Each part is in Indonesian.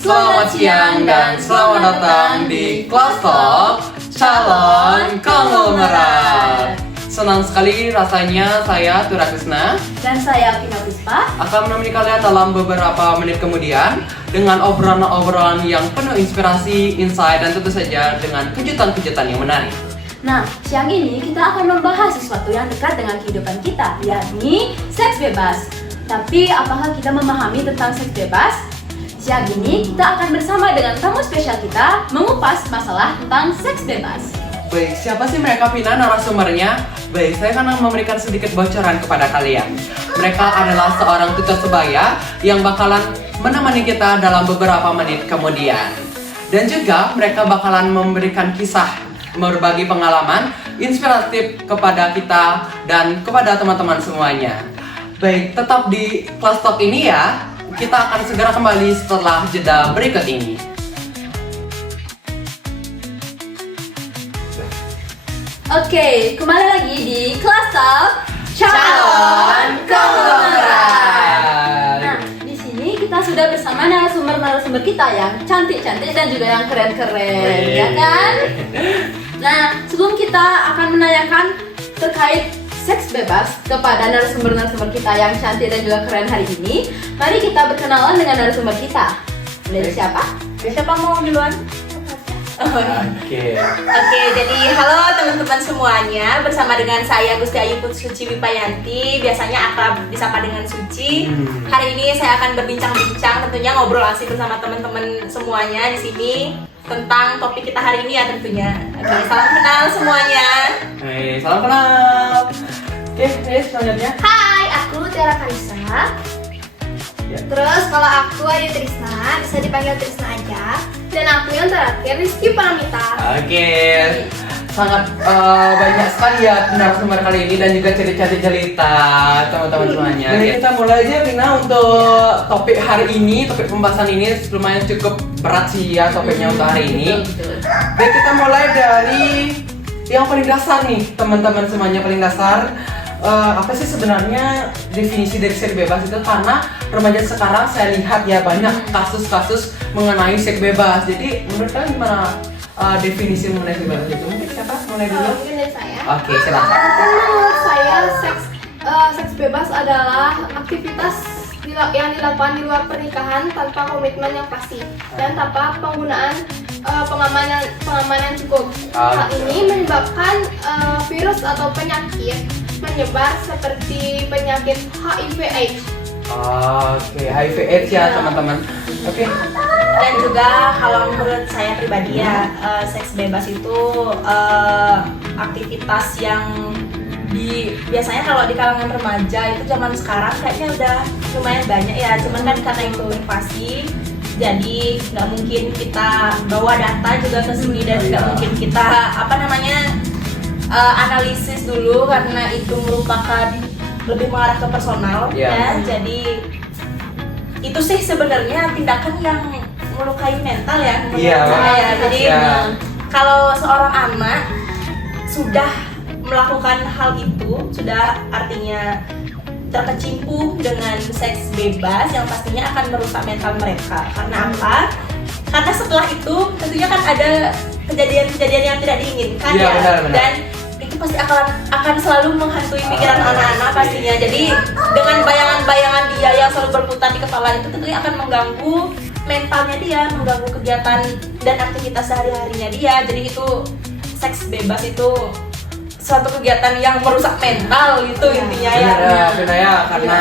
Selamat siang dan selamat datang di Kelas Talk Calon Konglomerat. Senang sekali rasanya saya Tura Krisna dan saya Vina Puspa akan menemani kalian dalam beberapa menit kemudian dengan obrolan-obrolan yang penuh inspirasi, insight, dan tentu saja dengan kejutan-kejutan yang menarik. Nah, siang ini kita akan membahas sesuatu yang dekat dengan kehidupan kita, yakni seks bebas. Tapi apakah kita memahami tentang seks bebas? Siang ini kita akan bersama dengan tamu spesial kita mengupas masalah tentang seks bebas. Baik, siapa sih mereka Vina narasumbernya? Baik, saya akan memberikan sedikit bocoran kepada kalian. Mereka adalah seorang tutor sebaya yang bakalan menemani kita dalam beberapa menit kemudian. Dan juga mereka bakalan memberikan kisah, berbagi pengalaman inspiratif kepada kita dan kepada teman-teman semuanya. Baik, tetap di Kelas Talk ini ya. Kita akan segera kembali setelah jeda berikut ini. Oke, kembali lagi di Kelas Talk Calon Konglomerat. Nah, di sini kita sudah bersama narasumber kita yang cantik-cantik dan juga yang keren-keren, ya kan? Nah, sebelum kita akan menanyakan terkait seks bebas kepada narasumber kita yang cantik dan juga keren hari ini, mari kita berkenalan dengan narasumber kita. Dari siapa? Siapa mau duluan? Oke, jadi halo teman-teman semuanya, bersama dengan saya Gusti Ayu Suci Wipayanti, biasanya akrab disapa dengan Suci. Hari ini saya akan berbincang-bincang, tentunya ngobrol asik bersama teman-teman semuanya di sini tentang topik kita hari ini ya tentunya. Oke, salam kenal semuanya. Salam kenal. Oke, selanjutnya. Hai, aku Tiara Karisa. Terus kalau aku Ayu Trisna, bisa dipanggil Trisna aja. Dan aku yang terakhir Rizky Paramita. Oke, sangat banyak sekali ya narasumber kali ini dan juga cerita-cerita teman-teman semuanya. Jadi kita mulai aja Vina untuk topik hari ini, topik pembahasan ini lumayan cukup berat sih ya topiknya untuk hari ini. Baik, kita mulai dari yang paling dasar nih teman-teman semuanya, paling dasar. Apa sih sebenarnya definisi dari seks bebas itu? Karena remaja sekarang saya lihat ya banyak kasus-kasus mengenai seks bebas. Jadi menurut kalian gimana definisi mengenai seks bebas itu? Mungkin siapa mulai dulu? Mungkin dari saya. Oke, silakan. Menurut saya seks bebas adalah aktivitas yang dilakukan di luar pernikahan tanpa komitmen yang pasti dan tanpa penggunaan pengamanan cukup. Hal ini menyebabkan virus atau penyakit menyebar seperti penyakit HIV/AIDS. Oke, HIV/AIDS ya teman-teman. Oke. Dan juga kalau menurut saya pribadi ya, seks bebas itu aktivitas yang biasanya kalau di kalangan remaja itu zaman sekarang kayaknya udah lumayan banyak ya, cuman kan karena itu invasi, jadi nggak mungkin kita bawa data juga ke sini dan nggak mungkin kita analisis dulu karena itu merupakan lebih mengarah ke personal ya. Jadi itu sih sebenarnya tindakan yang melukai mental ya menurut saya. Jadi kalau seorang anak sudah melakukan hal itu, sudah artinya terkecimpung dengan seks bebas yang pastinya akan merusak mental mereka. Karena apa? Karena setelah itu tentunya kan ada kejadian-kejadian yang tidak diinginkan ya. Benar. Dan itu pasti akan selalu menghantui pikiran anak-anak pastinya. Jadi dengan bayangan-bayangan dia yang selalu berputar di kepala itu tentunya akan mengganggu mentalnya dia, mengganggu kegiatan dan aktivitas sehari-harinya dia. Jadi itu seks bebas itu suatu kegiatan yang merusak mental itu intinya ya. Benar ya, karena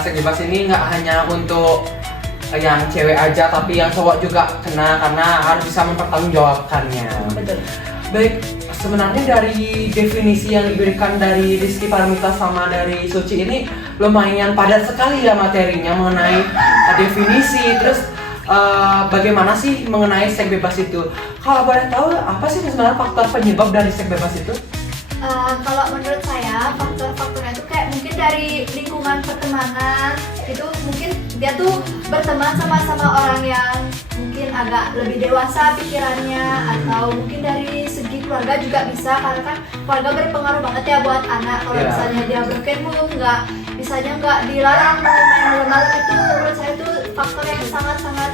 seks bebas ini nggak hanya untuk yang cewek aja tapi yang cowok juga kena, karena harus bisa mempertanggungjawabkannya. Betul. Baik, sebenarnya dari definisi yang diberikan dari Rizky Paramita sama dari Suci ini lumayan padat sekali ya materinya mengenai definisi, terus bagaimana sih mengenai seks bebas itu. Kalau boleh tahu apa sih sebenarnya faktor penyebab dari seks bebas itu? Kalau menurut saya faktor-faktornya itu kayak mungkin dari lingkungan pertemanan, itu mungkin dia tuh berteman sama orang yang mungkin agak lebih dewasa pikirannya, atau mungkin dari segi keluarga juga bisa, karena kan keluarga berpengaruh banget ya buat anak. Kalau misalnya dia broken home, misalnya nggak dilarang mau main malam-malam, itu menurut saya itu faktor yang sangat-sangat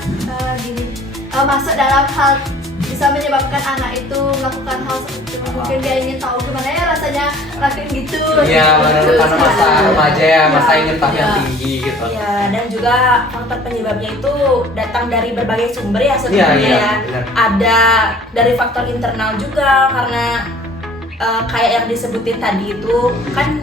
masuk dalam hal bisa menyebabkan anak itu melakukan hal seperti itu. Mungkin dia ingin tahu gimana ya rasanya ngelakuin gitu. Iya, benar, Gitu. karena masa remaja ya, masa ingin tahu yang Iya. tinggi gitu. Ya, dan juga faktor penyebabnya itu datang dari berbagai sumber ya sebenarnya Iya, iya, ya. benar. Ada dari faktor internal juga karena kayak yang disebutin tadi itu kan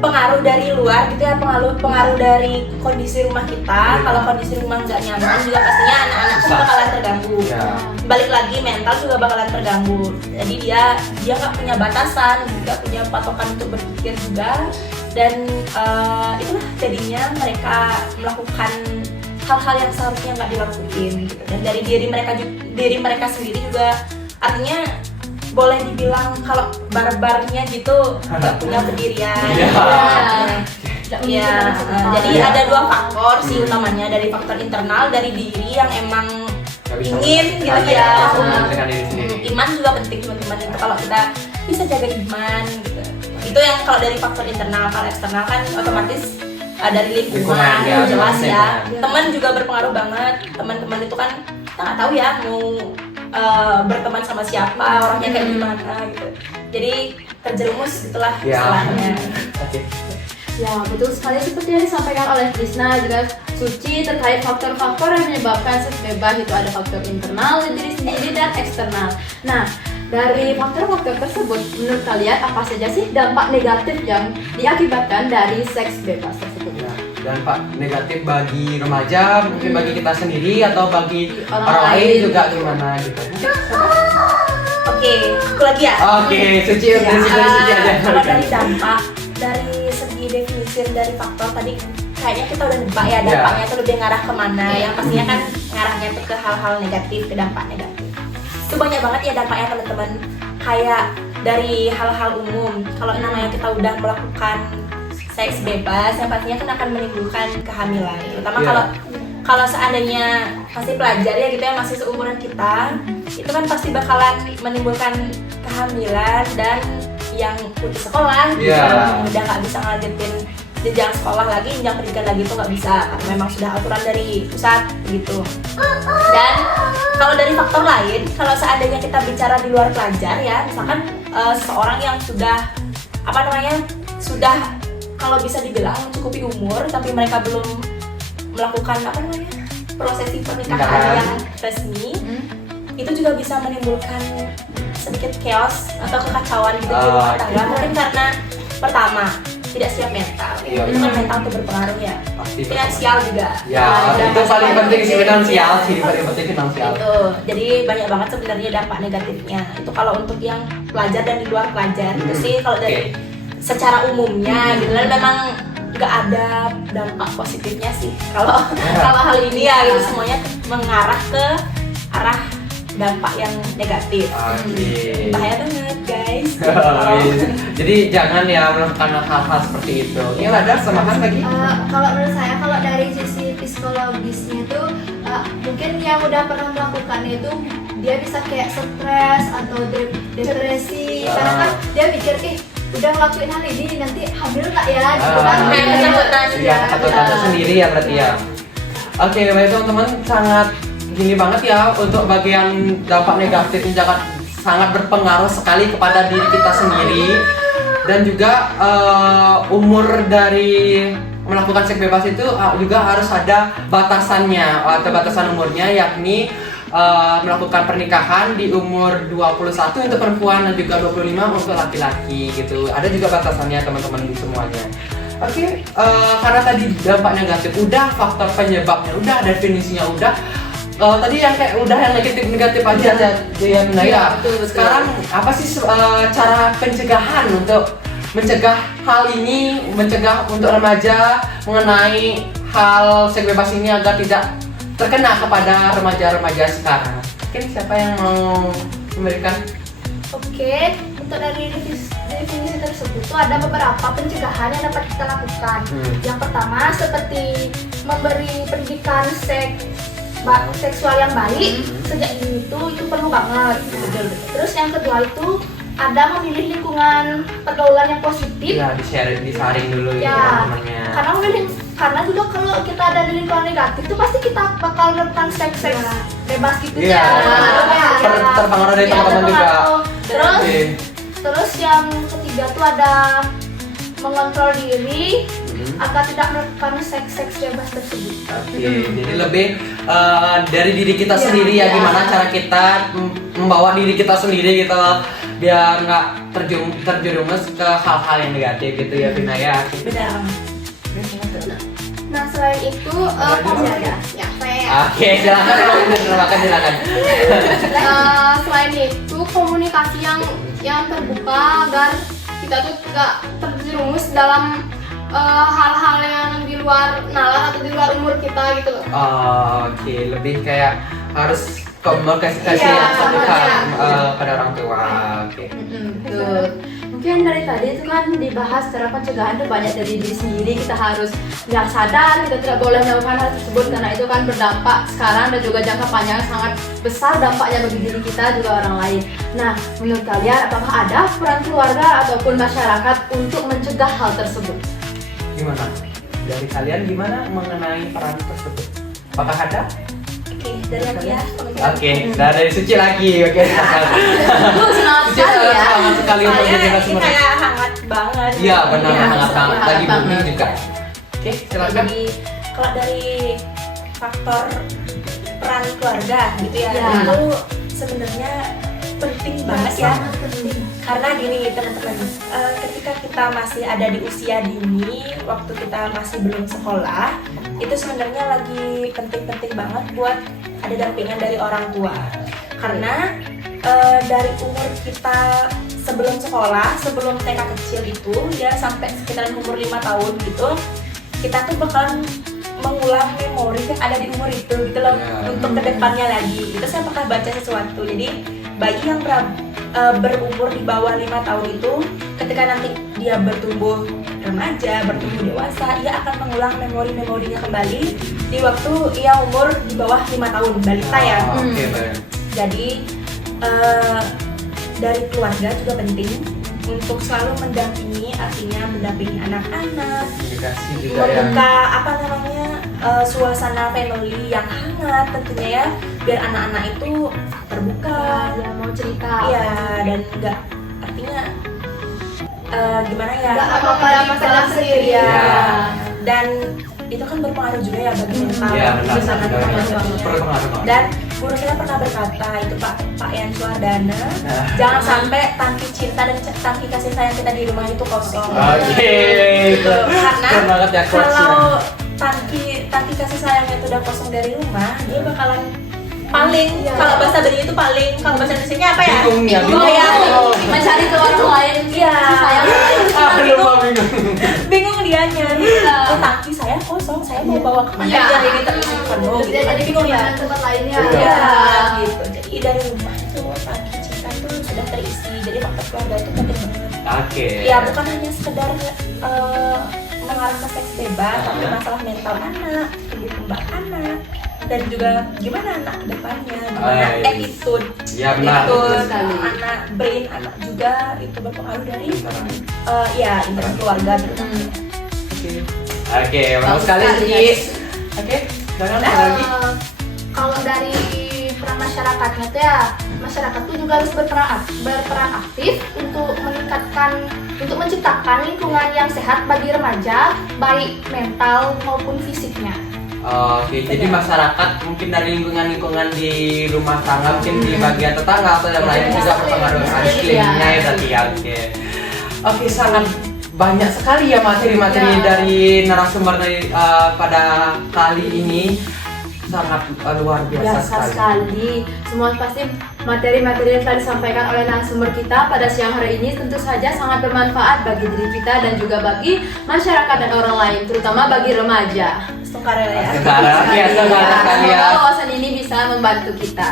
pengaruh dari luar gitu ya, pengaruh dari kondisi rumah kita. Iya. Kalau kondisi rumah nggak nyaman juga pastinya anak-anak kan Susah. bakalan terganggu. Ya. Balik lagi mental juga bakalan terganggu. Jadi dia nggak punya batasan, nggak punya patokan untuk berpikir juga, dan itulah jadinya mereka melakukan hal-hal yang seharusnya nggak dilakuin gitu. Dan dari diri mereka sendiri juga artinya boleh dibilang kalau barbarnya gitu nggak punya pendirian. Iya. Tidak Iya, memiliki masa depan. jadi Iya. ada dua faktor sih utamanya, dari faktor internal dari diri yang emang Nggak bisa ingin gitu mengendalikan ya. hubungan dengan diri sendiri. Iman juga penting, teman-teman, itu kalau kita bisa jaga iman gitu. Itu yang kalau dari faktor internal. Kalau eksternal kan otomatis dari Lingkungan, lingkungan, ya, jelas lingkungan. ya. Teman juga berpengaruh banget. Teman-teman itu kan kita nggak tahu ya mau berteman sama siapa, orangnya kayak gimana gitu. Jadi terjerumus itulah Ya. istilahnya. Oke. Ya, betul sekali seperti yang disampaikan oleh Krisna juga Suci terkait faktor-faktor yang menyebabkan seks bebas. Itu ada faktor internal dari diri sendiri dan eksternal. Nah, dari faktor-faktor tersebut, menurut kalian apa saja sih dampak negatif yang diakibatkan dari seks bebas tersebut? Ya, dampak negatif bagi remaja, mungkin bagi kita sendiri atau bagi Orang orang lain lain. juga gimana gitu. Oke, aku lagi ya. Oke, Suci Ya, Suci aja. kalau dari dampak, dari segi definisi dari faktor tadi kayaknya kita udah nebak ya dampaknya itu lebih ngarah kemana. Yang pastinya kan ngarahnya tuh ke hal-hal negatif, ke dampak negatif. Itu banyak banget ya dampaknya teman-teman. Kayak dari hal-hal umum, kalau namanya kita udah melakukan seks bebas, yang pastinya kan akan menimbulkan kehamilan. Terutama Iya. kalau seandainya masih pelajar ya gitu ya, masih seumuran kita, itu kan pasti bakalan menimbulkan kehamilan dan yang putus sekolah gitu, Iya. udah nggak bisa ngelanjutin jenjang sekolah lagi, jenjang pendidikan lagi itu nggak bisa karena memang sudah aturan dari pusat gitu. Dan kalau dari faktor lain, kalau seandainya kita bicara di luar pelajar ya, misalkan seorang yang sudah sudah kalau bisa dibilang mencukupi umur tapi mereka belum melakukan prosesi pernikahan Pernikahan. yang resmi, itu juga bisa menimbulkan sedikit chaos atau kekacauan gitu di rumah tangga. Mungkin karena pertama tidak siap mental, Iya, itu kan mental tuh berpengaruh ya. Pasti. Finansial juga. Ya, Dan itu paling penting sih, finansial Iya. sih, paling penting finansial. Itu, jadi banyak banget sebenarnya dampak negatifnya. Itu kalau untuk yang pelajar dan di luar pelajar, itu sih kalau dari secara umumnya gitu. Dan memang nggak ada dampak positifnya sih. Kalau kalau hal ini ya gitu, semuanya mengarah ke arah dampak yang negatif. Oke. Bahaya banget guys. Oh, iya. Jadi jangan ya melakukan hal-hal seperti itu. Ini ada samahan lagi? Kalau menurut saya, kalau dari sisi psikologisnya itu mungkin yang udah pernah melakukan itu dia bisa kayak stres atau depresi karena kan dia mikir udah ngelakuin hal ini nanti hamil nggak ya gitu kan. Kayak ketakutan. Iya, ketakutan sendiri ya berarti ya. Oke, baik teman-teman, sangat gini banget ya untuk bagian dampak negatif yang sangat berpengaruh sekali kepada diri kita sendiri, dan juga umur dari melakukan seks bebas itu juga harus ada batasannya atau batasan umurnya, yakni melakukan pernikahan di umur 21 untuk perempuan dan juga 25 untuk laki-laki gitu. Ada juga batasannya teman-teman semuanya. Oke, karena tadi dampak negatif udah, faktor penyebabnya udah, definisinya udah. Tadi yang kayak udah yang negatif aja ya Bunda ya. Betul. Sekarang apa sih cara pencegahan untuk mencegah hal ini, mencegah untuk remaja mengenai hal seks bebas ini agar tidak terkena kepada remaja-remaja sekarang? Mungkin siapa yang mau memberikan? Oke, untuk dari definisi tersebut tuh ada beberapa pencegahan yang dapat kita lakukan. Yang pertama seperti memberi pendidikan seksual yang baik sejak dini itu perlu banget. Terus yang kedua itu ada memilih lingkungan pergaulan yang positif. Ya, disaring dulu Ya, ya teman-temannya. karena memilih karena juga kalau kita ada di lingkungan negatif tuh pasti kita bakal melakukan seks bebas gitu Iya. Terpengaruh dari teman-teman juga. Terus yang ketiga tuh ada mengontrol diri agar tidak melakukan seks bebas tersebut. Oke, jadi lebih dari diri kita sendiri ya, gimana cara kita membawa diri kita sendiri gitu biar nggak terjerumus ke hal-hal yang negatif gitu ya Vina ya. Benar. Nah selain itu Oke, silakan. Selain itu komunikasi yang terbuka agar kita tuh nggak terjerumus dalam hal-hal yang di luar nalar atau di luar umur kita gitu loh. Oke, lebih kayak harus komunikasi yang terbuka pada orang tua. Oke. Betul. Mungkin dari tadi itu kan dibahas secara pencegahan itu banyak dari diri sendiri, kita harus nggak sadar, kita tidak boleh melakukan hal tersebut karena itu kan berdampak sekarang dan juga jangka panjang sangat besar dampaknya bagi diri kita juga orang lain. Nah, menurut kalian apakah ada peran keluarga ataupun masyarakat untuk mencegah hal tersebut? Gimana? Dari kalian gimana mengenai peran tersebut? Apakah ada? Oke, dari aku ya. Oke, nah dari Suci lagi. Oke. Semangat Suci sekali ya. semangat sekali untuk Soalnya menjadi ini narasumber. kayak hangat banget. Iya, benar Iya, hangat banget. hangat Lagi booming banget. juga. Oke, silakan. Jadi kalau dari faktor peran keluarga gitu ya, Ya. itu sebenarnya penting banget ya. Karena gini teman-teman, ketika kita masih ada di usia dini, waktu kita masih belum sekolah, itu sebenarnya lagi penting-penting banget buat ada dampingan dari orang tua. Karena dari umur kita sebelum sekolah, sebelum TK kecil itu ya sampai sekitaran umur 5 tahun gitu, kita tuh bakalan mengulang memori yang ada di umur itu gitu loh, untuk kedepannya lagi. Itu saya pernah baca sesuatu, jadi bayi yang berumur di bawah 5 tahun itu ketika nanti dia bertumbuh remaja, bertumbuh dewasa, ia akan mengulang memori-memorinya kembali di waktu ia umur di bawah 5 tahun, balita ya. Oke, baik. Jadi dari keluarga juga penting untuk selalu mendampingi, artinya mendampingi anak-anak, Komunikasi juga ya. membuka apa namanya suasana family yang hangat tentunya ya, biar anak-anak itu terbuka, Ya mau cerita. ya, dan enggak artinya gimana ya, Nggak apa-apa di masalah sendiri ya. Ya. Dan itu kan berpengaruh juga ya bagi mental, Iya, benar. itu sangat Benar. berpengaruh banget. Berpengaruh banget. Dan guru saya pernah berkata itu Pak Yan Suardana, jangan sampai tangki cinta dan tangki kasih sayang kita di rumah itu kosong. Oke, itu Karena keren banget ya quotes-nya. kalau tangki kasih sayangnya itu udah kosong dari rumah, dia bakalan paling, kalau bahasa Bali itu paling, kalau bahasa Indonesia apa ya? Bingung ya, Oh, bingung. ya, mencari ke orang lain. Iya. Sayang lain. Lupa bingung. Bingung dia nyari, oh tangki saya kosong, saya mau bawa kemana Iya. biar ini terisi penuh. Gitu. Jadi Bingung ya. dengan tempat lainnya. Iya. Ya, gitu. Jadi dari rumah itu tangki cinta itu sudah terisi. Jadi faktor keluarga itu penting banget. Oke. Ya bukan hanya sekedar mengarah ke seks bebas, tapi masalah mental anak, tumbuh kembang anak, dan juga gimana anak kedepannya, gimana iya. attitude, Ya benar. Betul attitude sekali. anak, brain anak juga itu berpengaruh dari ya internal keluarga terutama. Oke, bagus sekali sekali, Cis. Oke, jangan ada lagi. Kalau dari peran masyarakatnya tuh ya, masyarakat tuh juga harus berperan aktif untuk menciptakan lingkungan yang sehat bagi remaja, baik mental maupun fisiknya. Oke, jadi masyarakat mungkin dari lingkungan di rumah tangga, mungkin di bagian tetangga atau yang lain juga berpengaruh dengan sekelilingnya ya berarti ya. Oke, sangat banyak sekali ya materi-materi dari narasumber pada kali ini, sangat luar biasa sekali. Semua pasti materi-materi yang telah disampaikan oleh narasumber kita pada siang hari ini tentu saja sangat bermanfaat bagi diri kita dan juga bagi masyarakat dan orang lain, terutama bagi remaja. Sukarela ya. Sekarang ya, sekarang sekali ya. Semoga wawasan ini bisa membantu kita.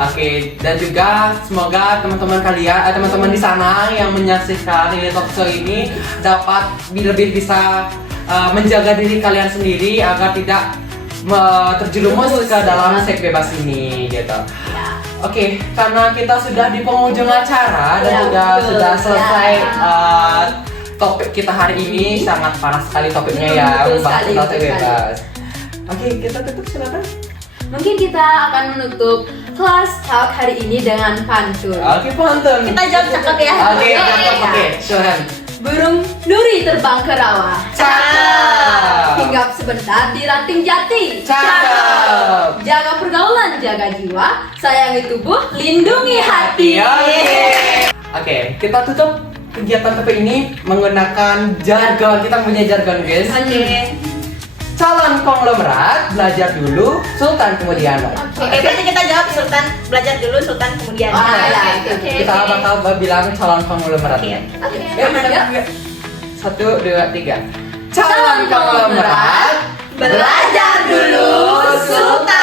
Oke, dan juga semoga teman-teman kalian, teman-teman di sana yang menyaksikan ini talk show ini dapat lebih bisa menjaga diri kalian sendiri agar tidak terjerumus ke dalam seks bebas ini gitu. Oke, karena kita sudah di penghujung acara dan Ya, juga betul. sudah selesai topik kita hari ini sangat panas sekali topiknya ya, Betul membahas sekali, tentang betul sekali. bebas. Oke, kita tutup silakan. Mungkin kita akan menutup kelas talk hari ini dengan pantun. Oke, pantun. Kita jawab cakep ya. Oke, cakep. Oke, silahkan. Burung duri terbang ke rawa, Cakep. hinggap sebentar di ranting jati. Cakep. Jaga pergaulan, jaga jiwa, sayangi tubuh, lindungi hati. Oke, kita tutup kegiatan TP ini menggunakan jargon. Kita punya jargon, guys. Oke. Calon konglomerat, belajar dulu, sultan kemudian. Oke, berarti kita jawab Sultan belajar dulu, Sultan kemudian. Kita bakal bilang calon konglomerat. Oke. Yuk. 1, 2, 3. Calon konglomerat, Belajar dulu, Sultan